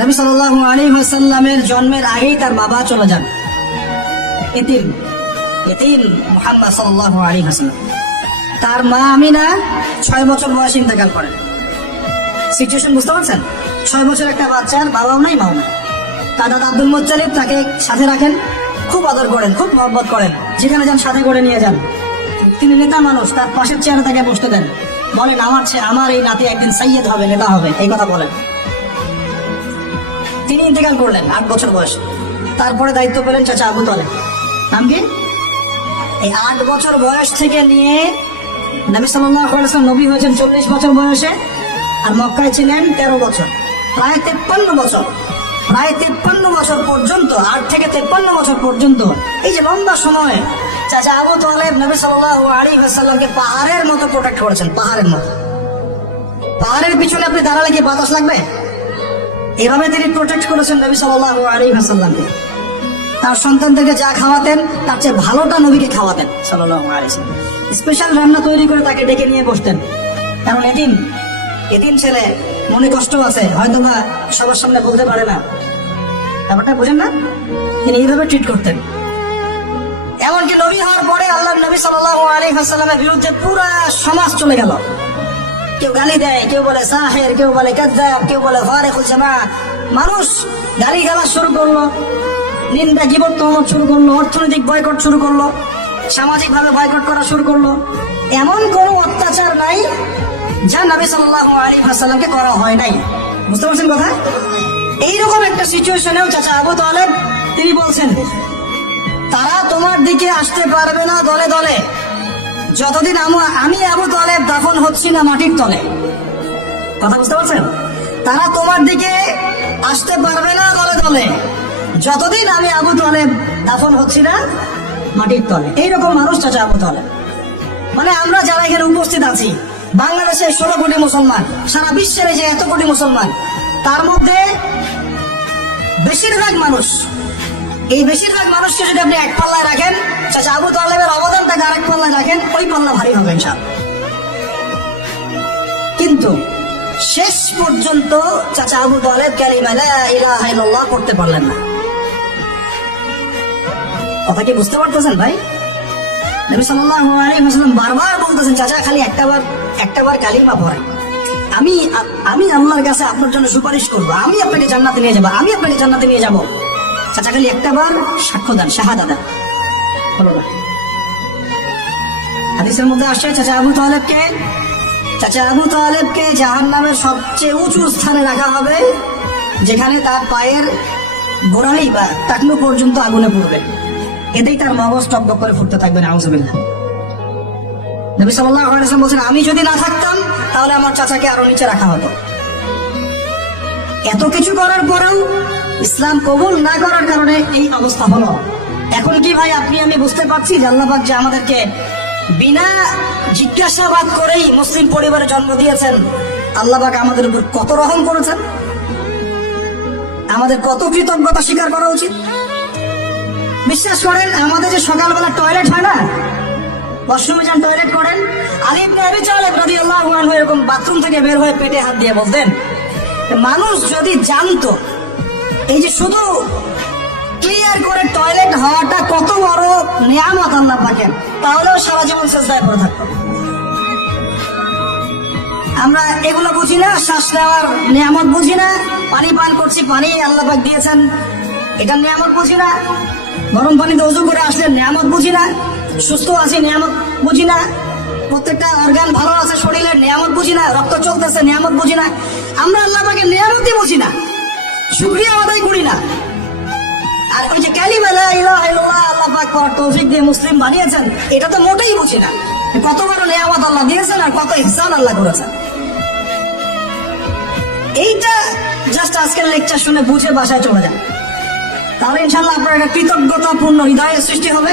নবী সাল্লাল্লাহু আলাইহি ওয়াসাল্লামের জন্মের আগেই তার বাবা চলে যান, এতিম মুহাম্মদ সাল্লাল্লাহু আলাইহি ওয়াসাল্লাম। তার মা আমিনা 6 বছর বয়সে ইন্তেকাল করেন। সিচুয়েশন বুঝতে পারছেন? 6 বছর একটা বাচ্চার বাবাও নাই মাও নাই। দাদা আব্দুল মুত্তালিব তাকে সাথে রাখেন, খুব আদর করেন, খুব মহব্বত করেন, যেখানে যান সাথে করে নিয়ে যান। তিনি নেতা মানুষ, তার পাশের চেয়ারে তাকে বসতে দেন, বলেন আমার এই নাতি একদিন সাইয়্যেদ হবে, নেতা হবে, এই কথা বলেন। তিনি ইন্তেকাল করলেন 8 বছর বয়সে। তারপরে দায়িত্ব পেলেন চাচা আবু তালেব। নাম কি? এই 8 বছর বয়স থেকে নিয়ে নবী সাল্লাল্লাহু আলাইহি ওয়াসাল্লাম নবী হয়েছেন 40 বছর বয়সে, আর মক্কায় ছিলেন 13 বছর, প্রায় 53 বছর। প্রায় 53 বছর পর্যন্ত, 8 থেকে 53 বছর পর্যন্ত এই যে লম্বা সময় চাচা আবু তালেব নবী সাল্লাল্লাহু আলাইহি ওয়াসাল্লামকে পাহাড়ের মতো প্রোটেক্ট করেছেন, পাহাড়ের মতো। পাহাড়ের পিছনে আপনি দাঁড়ালে কি বাতাস লাগবে? এভাবে তিনি প্রোটেক্ট করেছেন নবী সাল্লাল্লাহু আলাইহি ওয়াসাল্লামকে। তার সন্তানদেরকে যা খাওয়াতেন তার চেয়ে ভালোটা নবীকে খাওয়াতেন সাল্লাল্লাহু আলাইহি ওয়াসাল্লাম। স্পেশাল রান্না তৈরি করে তাকে ডেকে নিয়ে বসতেন, কারণ এতিম ছেলে, মনে কষ্ট আছে, হয়তো বা সবার সামনে বলতে পারে না, ব্যাপারটা বুঝেন না? তিনি এইভাবে ট্রিট করতেন। এমনকি নবী হওয়ার পরে আল্লাহর নবী সাল্লাল্লাহু আলাইহি ওয়াসাল্লামের বিরুদ্ধে পুরা সমাজ চলে গেল। কেউ গালি দেয়, কেউ বলে সাহের, কেউ বলে কাযযাব, কেউ বলে ফারিকুল জামাআহ। মানুষ গালি গালাজ শুরু করলো, নিন্দা গীবত তহমত শুরু করলো, অর্থনৈতিক বয়কট শুরু করলো, সামাজিক ভাবে বয়কট করা শুরু করলো। এমন কোন অত্যাচার নাই যা নবী সাল্লাল্লাহু আলাইহি ওয়াসাল্লামকে করা হয় নাই। বুঝতে পারছেন কথা? এইরকম একটা সিচুয়েশনেও চাচা আবু তালেব তিনি বলছেন, তারা তোমার দিকে আসতে পারবে না দলে দলে যতদিন আমি আবু তালেব দাফন হচ্ছি না মাটির তলে। কথা বুঝতে পারছেন? তারা তোমার দিকে আসতে পারবে না দলে দলে যতদিন আমি আবু তালেব দাফন হচ্ছি না মাটির তলে। এইরকম মানুষ চাচা আবু তালেব। মানে আমরা যারা এখানে উপস্থিত আছি, বাংলাদেশে 16 কোটি মুসলমান, সারা বিশ্বের যে এত কোটি মুসলমান, তার মধ্যে বেশিরভাগ মানুষ, এই বেশিরভাগ মানুষকে যদি আপনি এক পাল্লায় রাখেন, চাচা আবু তালেবের অবদান তাকে আরেক পাল্লায় রাখেন, ওই পাল্লা ভারী হবে ইনশাআল্লাহ। কিন্তু শেষ পর্যন্ত চাচা আবু তালেব কালিমা লা ইলাহা ইল্লাল্লাহ পড়তে পারলেন না। কথা কি বুঝতে পারতেছেন ভাই? নবী সাল্লাল্লাহু আলাইহি ওয়াসাল্লাম বারবার বলতেছেন, চাচা খালি একটাবার কালিমা পড়েন, আমি আল্লাহর কাছে আপনার জন্য সুপারিশ করবো, আমি আপনাকে জান্নাতে নিয়ে যাবো, আমি আপনাকে জান্নাতে নিয়ে যাবো। চাচা খালি একটাবার সাক্ষ্য দেন, শাহাদা দেন। হলো না? হাদিসের মধ্যে আসছে চাচা আবু তালেবকে জাহান্নামের সবচেয়ে উঁচু স্থানে রাখা হবে, যেখানে তার পায়ের গোড়ালি বা টাকনু পর্যন্ত আগুনে পড়বে। এতেই তার মগজ টকবক করে ফুটতে থাকবে, নাউযুবিল্লাহ। নবী সাল্লাল্লাহু আলাইহি ওয়াসাল্লাম বলেছেন, আমি যদি না থাকতাম তাহলে আমার চাচাকে আরো নিচে রাখা হতো। এত কিছু করার পরেও ইসলাম কবুল না করার কারণে এই অবস্থা হলো। এখন কি ভাই আপনি আমি বুঝতে পারছি যে আল্লাহ পাক যে আমাদেরকে বিনা জিজ্ঞাসাবাদ করেই মুসলিম পরিবারে জন্ম দিয়েছেন, আল্লাহ পাক আমাদের উপর কত রহম করেছেন, আমাদের কত কৃতজ্ঞতা স্বীকার করা উচিত। বিশ্বাস করেন, আমাদের যে সকালবেলা টয়লেট হয় না, ওয়াশরুমে যান টয়লেট করেন, আলী ইবনে আবি তালেব রাদিয়াল্লাহু আনহু এরকম বাথরুম থেকে বের হয়ে পেটে হাত দিয়ে বলতেন, মানুষ যদি জানতো এই যে শুধু ক্লিয়ার করে টয়লেট হওয়াটা কত বড় নিয়ামত আল্লাহ পাকের, তাহলেও সারা জীবন সেজদায় পড়ে থাকতো। আমরা এগুলো বুঝি না, শ্বাস নেওয়ার নিয়ামত বুঝি না, পানি পান করছি, পানি আল্লাহ পাক দিয়েছেন, এটা নিয়ামত বুঝি না, গরম পানিতে ওযু করে আসলে নিয়ামত বুঝি না, সুস্থ আছি নিয়ামত বুঝি না, প্রত্যেকটা অর্গান ভালো আছে শরীরের নিয়ামত বুঝি না, রক্ত চলতেছে নিয়ামত বুঝি না। আমরা আল্লাহ পাকের নিয়ামতই বুঝি না, শুকরিয়া আদায় করি না। আর ওই যে কালিমা লা ইলাহা ইল্লাল্লাহ আল্লাহ পাক পড়ার তৌফিক দিয়ে মুসলিম বানিয়েছেন, এটা তো মোটেই বুঝি না। কত বড় নিয়ামত আল্লাহ দিয়েছেন আর কত ইহসান আল্লাহ করেছেন। এইটা জাস্ট আজকের লেকচার শুনে বুঝে বাসায় চলে যান, তাহলে ইনশাআল্লাহ আপনার একটা কৃতজ্ঞতাপূর্ণ হৃদয়ের সৃষ্টি হবে।